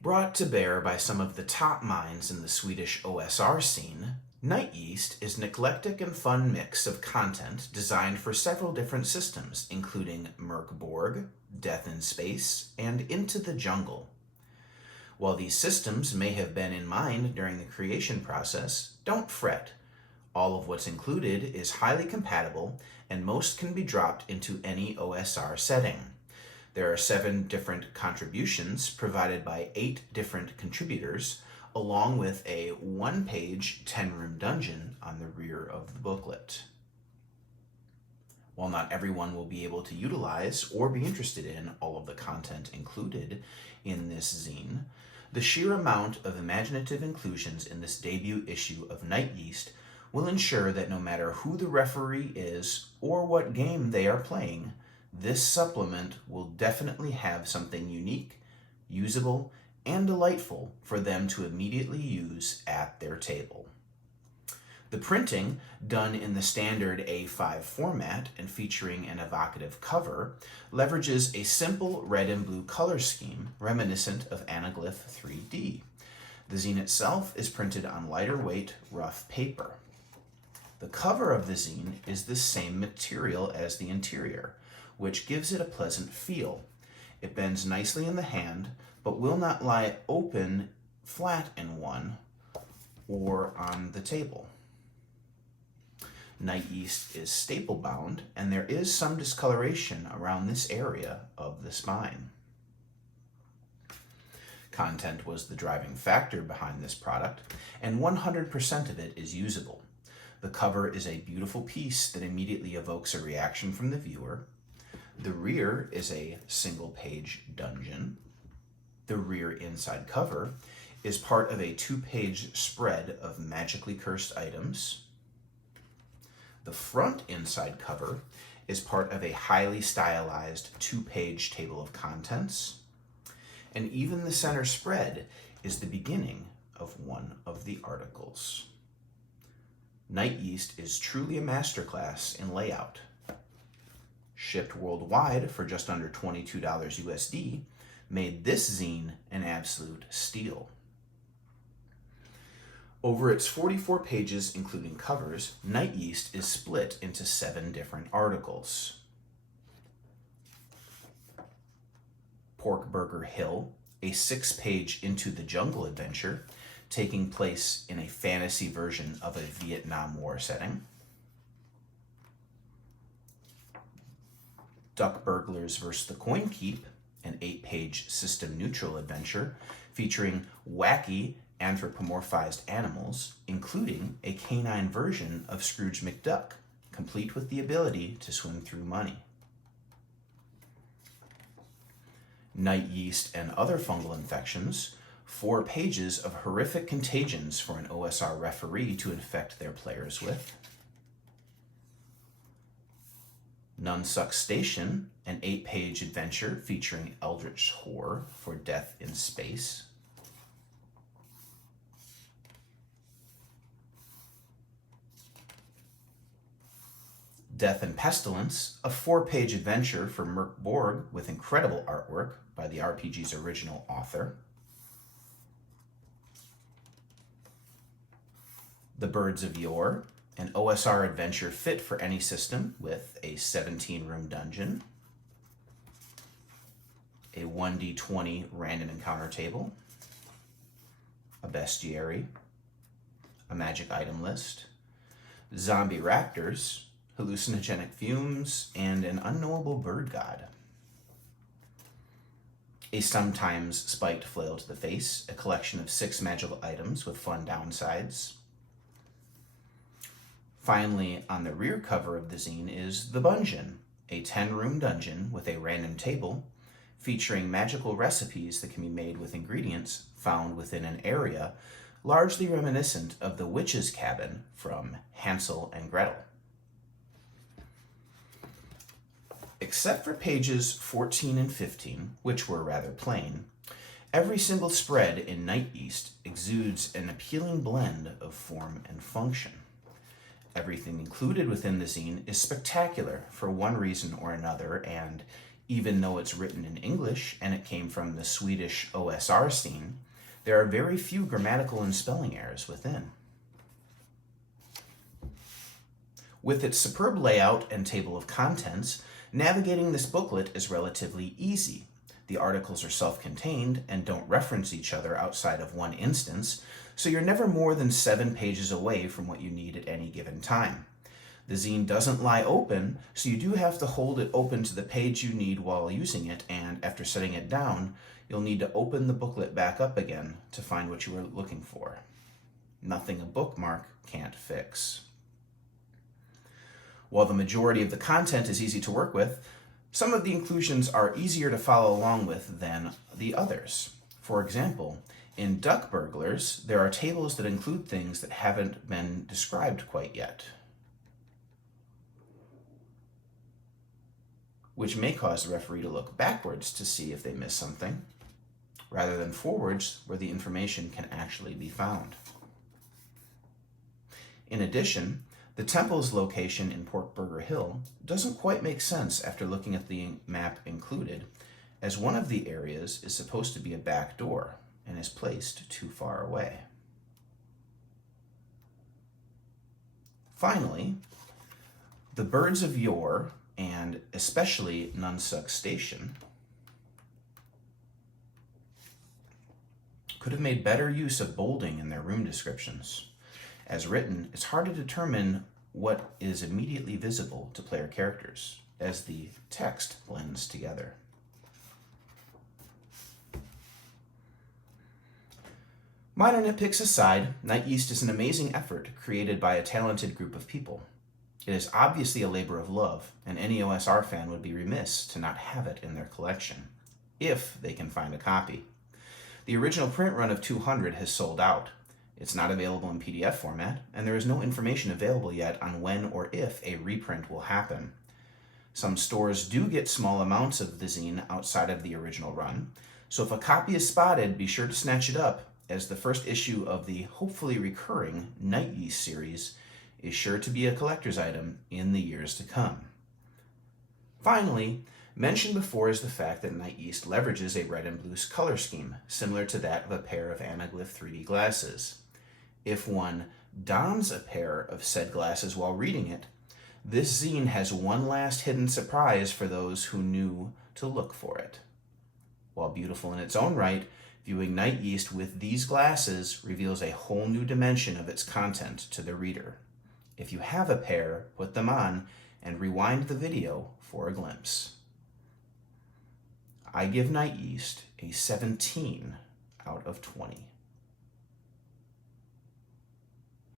Brought to bear by some of the top minds in the Swedish OSR scene, Night Yeast is an eclectic and fun mix of content designed for several different systems, including Mörkborg, Death in Space, and Into the Jungle. While these systems may have been in mind during the creation process, don't fret. All of what's included is highly compatible, and most can be dropped into any OSR setting. There are 7 different contributions provided by 8 different contributors, along with a 1-page 10-room dungeon on the rear of the booklet. While not everyone will be able to utilize or be interested in all of the content included in this zine, the sheer amount of imaginative inclusions in this debut issue of Night Yeast will ensure that no matter who the referee is or what game they are playing, this supplement will definitely have something unique, usable, and delightful for them to immediately use at their table. The printing, done in the standard A5 format and featuring an evocative cover, leverages a simple red and blue color scheme reminiscent of Anaglyph 3D. The zine itself is printed on lighter weight, rough paper. The cover of the zine is the same material as the interior, which gives it a pleasant feel. It bends nicely in the hand, but will not lie open flat in one or on the table. Night Yeast is staple bound, and there is some discoloration around this area of the spine. Content was the driving factor behind this product, and 100% of it is usable. The cover is a beautiful piece that immediately evokes a reaction from the viewer. The rear is a single-page dungeon. The rear inside cover is part of a 2-page spread of magically cursed items. The front inside cover is part of a highly stylized 2-page table of contents. And even the center spread is the beginning of one of the articles. Night Yeast is truly a masterclass in layout. Shipped worldwide for just under $22 USD, made this zine an absolute steal. Over its 44 pages, including covers, Night Yeast is split into 7 different articles. Pork Burger Hill, a 6-page Into the Jungle adventure, taking place in a fantasy version of a Vietnam War setting. Duck Burglars vs. the Coin Keep, an 8-page system-neutral adventure featuring wacky anthropomorphized animals, including a canine version of Scrooge McDuck, complete with the ability to swim through money. Night Yeast and Other Fungal Infections, 4 pages of horrific contagions for an OSR referee to infect their players with. Nunsuck Station, an 8-page adventure featuring eldritch horror for Death in Space. Death and Pestilence, a 4-page adventure for Mörkborg with incredible artwork by the RPG's original author. The Birds of Yore, an OSR adventure fit for any system with a 17-room dungeon, a 1d20 random encounter table, a bestiary, a magic item list, zombie raptors, hallucinogenic fumes, and an unknowable bird god. A sometimes spiked flail to the face, a collection of 6 magical items with fun downsides. Finally, on the rear cover of the zine is The Bungeon, a 10-room dungeon with a random table featuring magical recipes that can be made with ingredients found within an area largely reminiscent of the witch's cabin from Hansel and Gretel. Except for pages 14 and 15, which were rather plain, every single spread in Night Yeast exudes an appealing blend of form and function. Everything included within the zine is spectacular for one reason or another, and Even though it's written in English and it came from the Swedish OSR Zine, there are very few grammatical and spelling errors within. With its superb layout and table of contents, navigating this booklet is relatively easy. The articles are self-contained and don't reference each other outside of one instance, so you're never more than 7 pages away from what you need at any given time. The zine doesn't lie open, so you do have to hold it open to the page you need while using it, and after setting it down, you'll need to open the booklet back up again to find what you were looking for. Nothing a bookmark can't fix. While the majority of the content is easy to work with, some of the inclusions are easier to follow along with than the others. For example, in Duck Burglars, there are tables that include things that haven't been described quite yet, which may cause the referee to look backwards to see if they missed something, rather than forwards where the information can actually be found. In addition, the temple's location in Porkburger Hill doesn't quite make sense after looking at the map included, as one of the areas is supposed to be a back door and is placed too far away. Finally, the Birds of Yore, and especially Nunsuck Station, could have made better use of bolding in their room descriptions. As written, it's hard to determine what is immediately visible to player characters as the text blends together. Minor nitpicks aside, Night Yeast is an amazing effort created by a talented group of people. It is obviously a labor of love, and any OSR fan would be remiss to not have it in their collection, if they can find a copy. The original print run of 200 has sold out. It's not available in PDF format, and there is no information available yet on when or if a reprint will happen. Some stores do get small amounts of the zine outside of the original run, so if a copy is spotted, be sure to snatch it up, as the first issue of the hopefully recurring Night Yeast series is sure to be a collector's item in the years to come. Finally, mentioned before is the fact that Night Yeast leverages a red and blue color scheme, similar to that of a pair of Anaglyph 3D glasses. If one dons a pair of said glasses while reading it, this zine has one last hidden surprise for those who knew to look for it. While beautiful in its own right, viewing Night Yeast with these glasses reveals a whole new dimension of its content to the reader. If you have a pair, put them on and rewind the video for a glimpse. I give Night Yeast a 17 out of 20.